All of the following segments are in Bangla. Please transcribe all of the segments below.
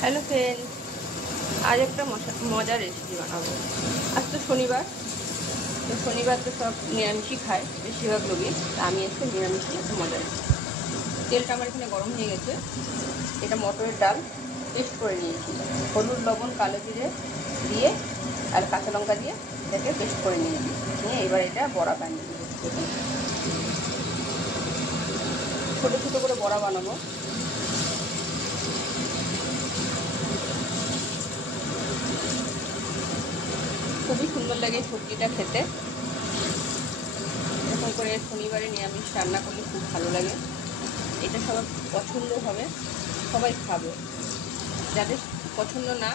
हेलो फ्रेंड, आज एक मजार रेसिपि बनाबो। आज तो शनिवार, तो शनिवार तो सब निरामिषी खाए बेशिरभाग लोगই। तो आमी आज निरामिषी एक मजार रेसिपि। तेलटा आमार एखाने गरम हয়ে গেছে। এটা মটরের ডাল পেস্ট করে নিয়েছি, হলুদ লবণ কালো জিরে দিয়ে আর কাঁচা লঙ্কা দিয়ে এটাকে পেস্ট করে নিয়েছি। নিয়ে এবার এটা বড়া বানিয়ে নেব। ছোটো ছোটো করে বড়া বানাবো। খুবই সুন্দর লাগে সবজিটা খেতে। এরকম করে শনিবারে নিরামিষ রান্না করলে খুব ভালো লাগে। এটা সবার পছন্দ হবে, সবাই খাবে। যাদের পছন্দ না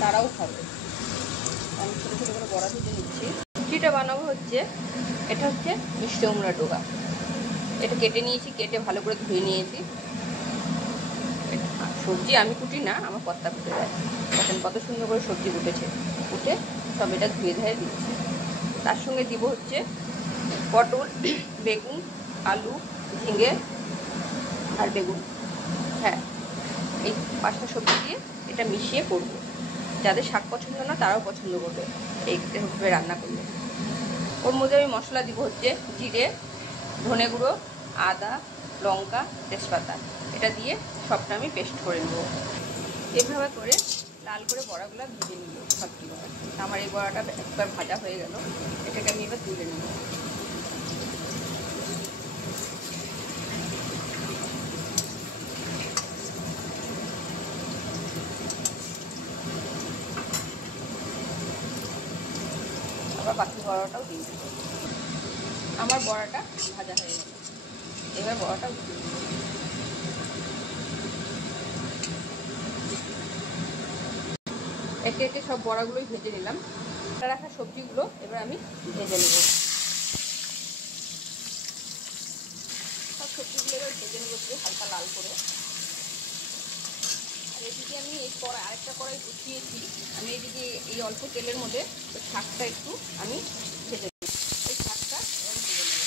তারাও খাবে। আমি ছোটো ছোটো করে বড়া ভেজে নিচ্ছি। সবজিটা বানাবো হচ্ছে, এটা হচ্ছে মিষ্টি কুমড়া ডোকা। এটা কেটে নিয়েছি, কেটে ভালো করে ধুয়ে নিয়েছি। সবজি আমি কুটি না, আমার কর্তা কুটে দেয়। দেখেন কত সুন্দর করে সবজি কুটেছে। কুটে সব এটা ধুয়ে ধুয়ে দিচ্ছি। তার সঙ্গে দিব হচ্ছে পটল, বেগুন, আলু, ঝিঙে আর বেগুন। হ্যাঁ, এই 5টা সবজি দিয়ে এটা মিশিয়ে করব। যাদের শাক পছন্দ না তারাও পছন্দ করবে এইভাবে রান্না করলে। ওর মধ্যে আমি মশলা দিব হচ্ছে জিরে, ধনে গুঁড়ো, আদা, লঙ্কা, তেজপাতা। এটা দিয়ে সবটা আমি পেস্ট করে নেব। এভাবে করে লাল করে বড়াগুলো ভেজে নিব সবগুলো। আমার এই বড়াটা একবার ভাজা হয়ে গেল, এটাকে আমি এবার তুলে নেব। আবার বাকি বড়াটাও দিয়ে দেব। আমার বড়াটা ভাজা হয়ে গেল, এবার বড়াটা উঠিয়ে দেব। একে একে সব বড়াগুলোই ভেজে নিলাম। রাখা সবজিগুলো এবার আমি ভেজে নেব। সব সবজিগুলো এবার ভেজে নেব একটু হালকা লাল করে। আর এদিকে আমি এই আরেকটা কড়াই বসিয়েছি। আমি এদিকে এই অল্প তেলের মধ্যে শাকটা একটু আমি ভেজে নেব। এই শাকটা এবার ভেজে নেব।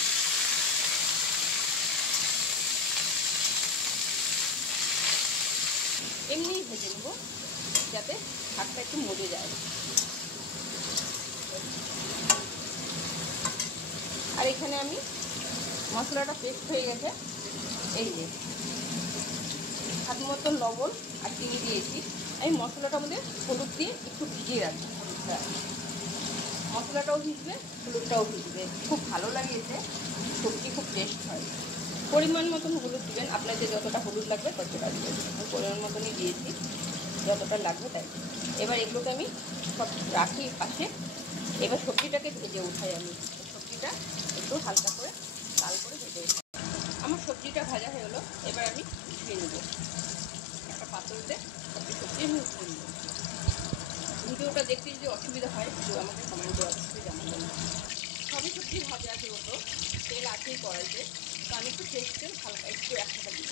এমনিই ভেজে নেব যাতে শাকটা একটু মজে যায়। আর এখানে আমি মশলাটা পেস্ট হয়ে গেছে। এই যে স্বাদ মতো লবণ আর চিনি দিয়েছি। আমি মশলাটার মধ্যে হলুদ দিয়ে একটু ভিজিয়ে রাখবো। মশলাটাও ভিজবে, হলুদটাও ভিজবে, খুব ভালো লাগে। এতে সবজি খুব টেস্ট হয়। পরিমাণ মতন হলুদ দেবেন, আপনাদের যতটা হলুদ লাগবে ততটা দেবেন। আমি পরিমাণ মতনই দিয়েছি, যতটা লাগবে তাই। এবার এগুলোকে আমি সব রাখি পাশে। এবার সবজিটাকে ভেজে উঠাই। আমি সবজিটা একটু হালকা করে লাল করে ভেজে উঠাই। আমার সবজিটা ভাজা হয়ে গেলো, এবার আমি উঠিয়ে নেব একটা পাত্রতে। সবজি আমি উঠিয়ে নেব। ভিডিওটা দেখতে যদি অসুবিধা হয় একটু আমাকে কমেন্টে অবশ্যই জানাবেন। সবই সবজি ভাজা যেহেতু তেল আছেই কড়াইতে, তো আমি একটু তেল হালকা একটু একসাথে দিব।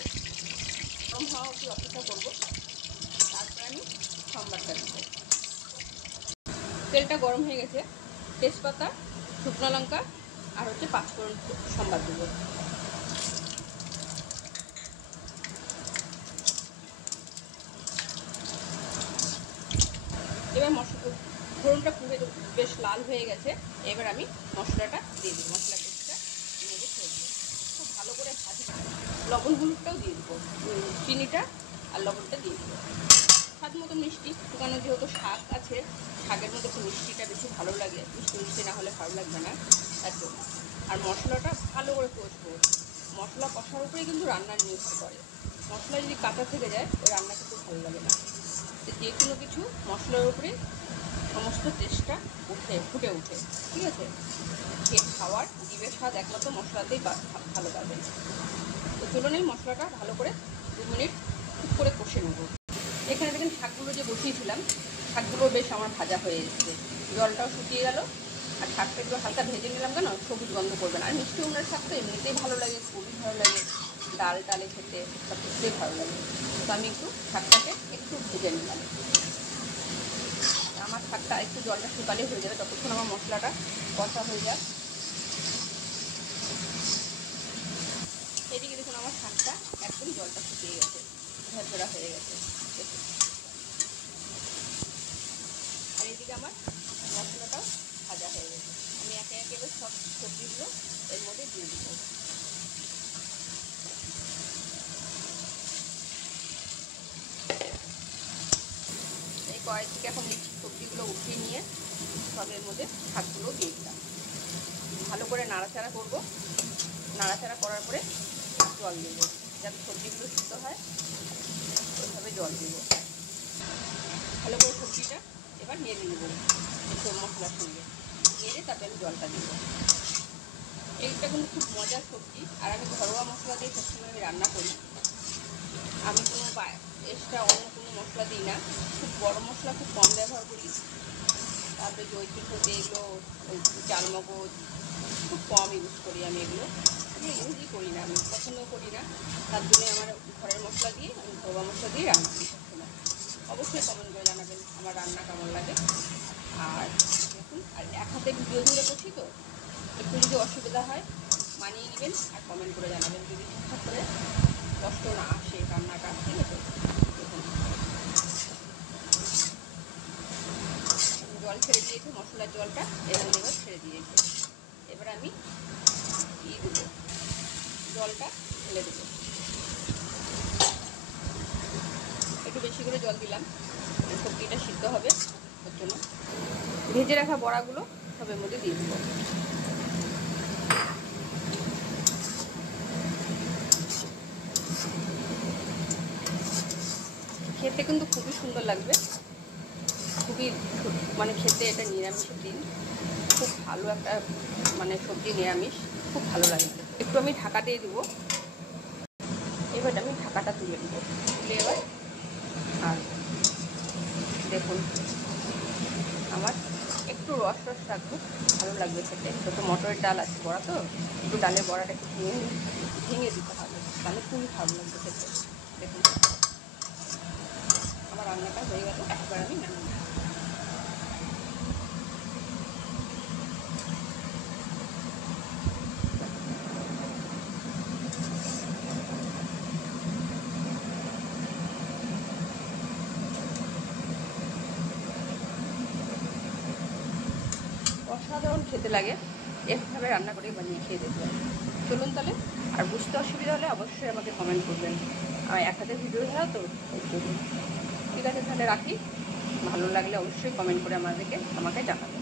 গরম হওয়া একটু অপেক্ষা করবো, তারপরে আমি সম্বারটা দিব। তেলটা গরম হয়ে গেছে। তেজপাতা, শুকনো লঙ্কা আর হচ্ছে 5 ফোড়ন সম্বাদ দেব। এবার ফোড়নটা পুড়ে বেশ লাল হয়ে গেছে। এবার আমি মশলাটা দিয়ে দেবো। মশলা পেস্টটা নেড়ে ছেড়ে দেবো। খুব ভালো করে ভাজি। লবণ হলুদটাও দিয়ে দেবো, চিনিটা আর লবণটা দিয়ে দেবো। স্বাদ মতো মিষ্টি, শুকানো যেহেতু শাক আছে, শাকের মধ্যে একটু মিষ্টিটা বেশি ভালো লাগে। মিষ্টি মিষ্টি না হলে ভালো লাগবে না, তার জন্য। আর মশলাটা ভালো করে কষবো। মশলা কষার উপরেই কিন্তু রান্নার নির্ভর করে। মশলা যদি কাঁচা থেকে যায় ওই রান্না কিন্তু ভালো লাগে না। যে কোনো কিছু মশলার উপরে সমস্ত টেস্টটা ফুটে ওঠে। ঠিক আছে, খাওয়ার জিভের স্বাদ একমাত্র মশলাতেই ভালো পাবে। তো চলুন এই মশলাটা ভালো করে 2 মিনিট খুব করে কষে নেব। এখানে দেখেন শাকগুলো যে বসিয়েছিলাম, শাকগুলো বেশ আমার ভাজা হয়ে এসেছে। জলটাও শুকিয়ে গেল। আর শাকটা একটু হালকা ভেজে নিলাম কেন, সবুজ গন্ধ করবে না। আর মিষ্টি কুমড়ার শাক তো এমনিতেই ভালো লাগে, খুবই ভালো লাগে। ডাল টালে খেতে সব কিছুতেই ভালো লাগে। তো আমি একটু শাকটাকে একটু ভেজে নিলাম। আমার শাকটা একটু জলটা শুকালে হয়ে যাবে, ততক্ষণ আমার মশলাটা কষা হয়ে যাক। এদিকে দেখুন আমার শাকটা একদম জলটা শুকিয়ে গেছে। ঝরঝরা হয়ে গেছে। আর এইদিকে আমার মশলাটাও ভাজা হয়ে গেছে। আমি একে একে সব সবজিগুলো এর মধ্যে দিয়ে দিব। এই কড়াই থেকে এখন এই সবজিগুলো উঠিয়ে নিয়ে সবের মধ্যে শাকগুলো দিয়ে দিলাম। ভালো করে নাড়াচাড়া করব। নাড়াচাড়া করার পরে জল দেব, যাতে সবজিগুলো সিদ্ধ হয়। ওইভাবে জল দেব। ভালো করে সবজিটা এবার নেড়ে নেব সব মশলার সঙ্গে। নেড়ে তারপরে আমি জলটা দেবো। এইটা কিন্তু খুব মজার সবজি। আর আমি ঘরোয়া মশলা দিয়ে সবসময় আমি রান্না করি। আমি কোনো এক্সট্রা অন্য কোনো মশলা দিই না। খুব গরম মশলা খুব কম ব্যবহার করি। তারপরে জৈত্রী হতে এগুলো চালমগজ খুব কম ইউজ করি। আমি এগুলো ইউজই করি না, আমি পছন্দও করি না। তার জন্যই আমার ঘরের মশলা দিয়ে আমি ঘরোয়া মশলা দিয়ে রান্না করি সবসময়। অবশ্যই কমেন্ট করে জানাবেন আমার রান্না কেমন লাগে। আর দেখুন, আর এক হাতে ভিডিও ধরে করছি তো একটু যদি অসুবিধা হয় মানিয়ে নেবেন আর কমেন্ট করে জানাবেন যদি ঠিকঠাক করে কষ্ট না আসে রান্নাটা। ঠিক আছে, দেখুন জল ছেড়ে দিয়েছে, মশলার জলটা এর মধ্যে এবার ছেড়ে দিয়েছে। এবার আমি দেবো, জলটা ঢেলে দেবো। একটু বেশি করে জল দিলাম, সবজিটা সিদ্ধ হবে ওর জন্য। ভেজে রাখা বড়াগুলো সবের মধ্যে দিয়ে দেবো। খেতে কিন্তু খুবই সুন্দর লাগবে, খুবই মানে খেতে এটা নিরামিষের দিন খুব ভালো একটা মানে সবজি, নিরামিষ খুব ভালো লাগে। একটু আমি ঢাকা দিয়ে দেবো। এবার আমি ঢাকাটা তুলে দেবো। তুলে এবার আর দেখুন আমার একটু রস রস রাখবো, ভালো লাগবে খেতে। তো মটরের ডাল আছে, বড়া তো একটু ডালের বড়াটা একটু ভেঙে দিতে হবে, তাহলে খুবই ভালো লাগবে খেতে। দেখুন আমার রান্নাটা হয়ে গেল। এবার আমি নামিয়ে নেব। অসাধারণ খেতে লাগে, এভাবে রান্না করে বানিয়ে খেয়ে দেখতে হবে। চলুন তাহলে। আর বুঝতে অসুবিধা হলে অবশ্যই আমাকে কমেন্ট করবেন। আর এক হাতে ভিডিও ধরা তো ঠিক আছে, তাহলে রাখি। ভালো লাগলে অবশ্যই কমেন্ট করে আমাকে জানাবেন।